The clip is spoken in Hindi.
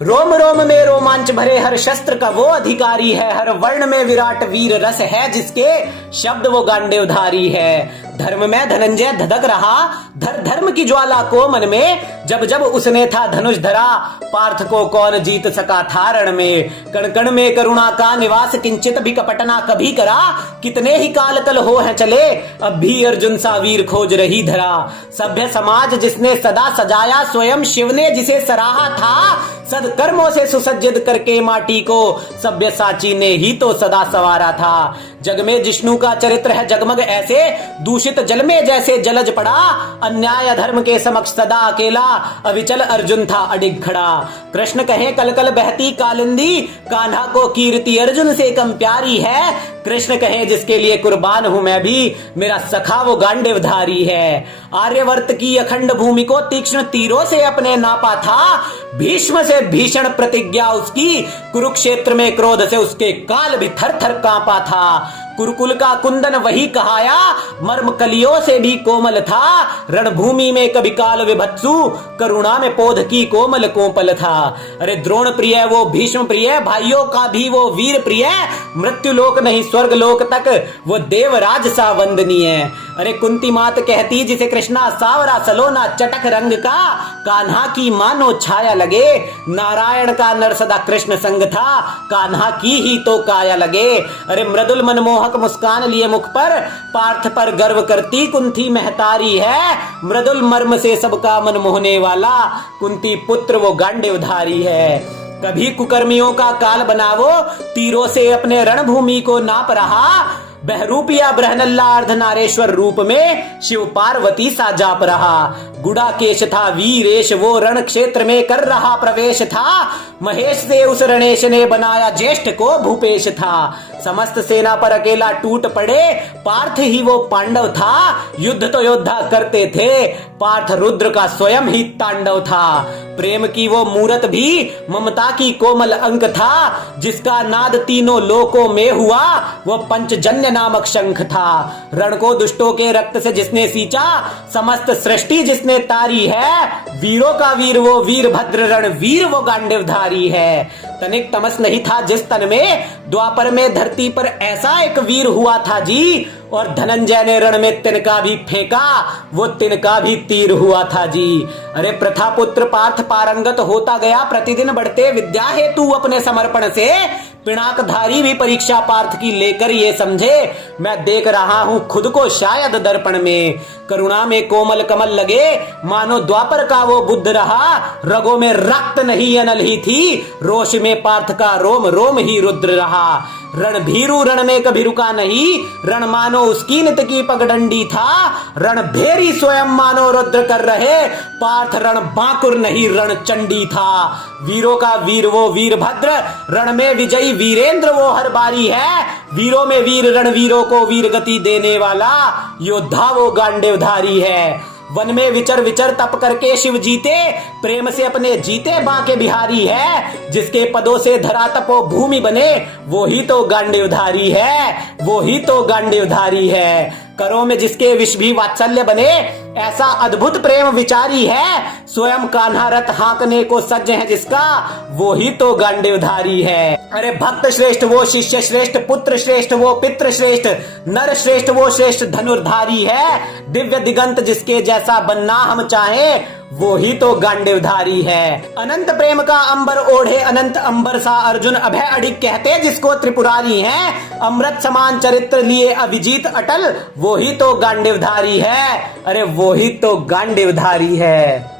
रोम रोम में रोमांच भरे हर शस्त्र का वो अधिकारी है, हर वर्ण में विराट वीर रस है जिसके शब्द वो गांडेवधारी है। धर्म में धनंजय धधक रहा, धर्म की ज्वाला को मन में, जब जब उसने था धनुष धरा, पार्थ को कौन जीत सका था रण में। कण कण में करुणा का निवास, किंचित भी कपट ना कभी करा, कितने ही काल कल हो हैं चले, अब भी अर्जुन सा वीर खोज रही धरा। सभ्य समाज जिसने सदा सजाया, स्वयं शिव ने जिसे सराहा था, सदकर्मों से सुसज्जित करके माटी को सभ्य साची ने ही तो सदा संवारा था। जग में जिष्णु का चरित्र है जगमग ऐसे, दूषित जल में जैसे जलज पड़ा, अन्याय धर्म के समक्ष सदा अकेला, अविचल अर्जुन था अडिग खड़ा। कृष्ण कहे कल कल बहती कालिंदी, कान्हा को कीर्ति अर्जुन से कम प्यारी है। कृष्ण कहे जिसके लिए कुर्बान हूं मैं भी, मेरा सखा वो गांडेवधारी है। आर्यवर्त की अखंड भूमि को तीक्ष्ण तीरों से अपने नापा था, भीष्म से भीषण प्रतिज्ञा उसकी, कुरुक्षेत्र में क्रोध से उसके काल भी थर थर कांपा था। कुरुकुल का कुंदन वही कहाया, मर्म कलियों से भी कोमल था, रणभूमि में कभी काल विभत्सु, करुणा में पोध की कोमल कोमल था। अरे द्रोण प्रिय वो भीष्म प्रिय, भाइयों का भी वो वीर प्रिय, मृत्यु लोक नहीं स्वर्ग लोक तक वो देवराज सा वंदनीय। अरे कुंती मात कहती जिसे कृष्णा सावरा सलोना चटक रंग का, कान्हा की मानो छाया लगे, नारायण का नर सदा कृष्ण संग था, कान्हा की ही तो काया लगे। अरे मृदुल मनमोहक मुस्कान लिए मुख पर, पार्थ पर गर्व करती कुंती महतारी है, मृदुल मर्म से सबका मन मोहने वाला, कुंती पुत्र वो गांडेवधारी है। कभी कुकर्मियों का काल बनावो, तीरों से अपने रणभूमि को नाप रहा, बहरूपिया ब्रहनल्ला अर्धनारेश्वर रूप में शिव पार्वती सा जाप रहा। गुड़ाकेश था वीरेश वो रण क्षेत्र में कर रहा प्रवेश था, महेश से उस रणेश ने बनाया ज्येष्ठ को भूपेश था। समस्त सेना पर अकेला टूट पड़े, पार्थ ही वो पांडव था, युद्ध तो योद्धा करते थे, पार्थ रुद्र का स्वयं ही तांडव था। प्रेम की वो मूरत भी ममता की कोमल अंक था, जिसका नाद तीनों लोकों में हुआ वो पंचजन्य नामक शंख था। रण को दुष्टों के रक्त से जिसने सींचा, समस्त सृष्टि जिसने तारी है, वीरों का वीर वो वीरभद्र रणवीर वो गांडेवधारी है। तनिक तमस नहीं था जिस तन में, द्वापर में धरती पर ऐसा एक वीर हुआ था जी, और धनंजय ने रण में तिनका भी फेंका, वो तिनका भी तीर हुआ था जी। अरे प्रथा पुत्र पार्थ पारंगत होता गया, प्रतिदिन बढ़ते विद्या हेतु अपने समर्पण से, पिनाकधारी भी परीक्षा पार्थ की लेकर ये समझे, मैं देख रहा हूं खुद को शायद दर्पण में। करुणा में कोमल कमल लगे, मानो द्वापर का वो बुद्ध रहा, रगों में रक्त नहीं अनल ही थी, रोष में पार्थ का रोम रोम ही रुद्र रहा। रणभीरु रण में कभी रुका नहीं, रण मानो उसकी नित की पगडंडी था, रणभेरी स्वयं मानो रुद्र कर रहे, पार्थ रण बांकुर नहीं रण चंडी था। वीरों का वीर वो वीरभद्र, रण में विजयी वीरेंद्र वो हर बारी है, वीरों में वीर रणवीरों को वीर गति देने वाला, योद्धा वो गांडेवधारी है। वन में विचर विचर तप करके शिव जीते, प्रेम से अपने जीते बांके बिहारी है, जिसके पदों से धरा तपो भूमि बने, वो ही तो गांडेवधारी है, वो ही तो गांडेवधारी है। करों में जिसके विष भी वात्सल्य बने, ऐसा अद्भुत प्रेम विचारी है, स्वयं कान्हा रथ हाँकने को सज्ज है जिसका, वो ही तो गांडेवधारी है। अरे भक्त श्रेष्ठ वो शिष्य श्रेष्ठ, पुत्र श्रेष्ठ वो पितृ श्रेष्ठ, नर श्रेष्ठ वो श्रेष्ठ धनुर्धारी है, दिव्य दिगंत जिसके जैसा बनना हम चाहें, वो ही तो गांडेवधारी है। अनंत प्रेम का अंबर ओढ़े अनंत अंबर सा अर्जुन अभय अडिग कहते जिसको त्रिपुरारी है, अमृत समान चरित्र लिए अभिजीत अटल, वो ही तो गांडेवधारी है। अरे वो ही तो गांडेवधारी है।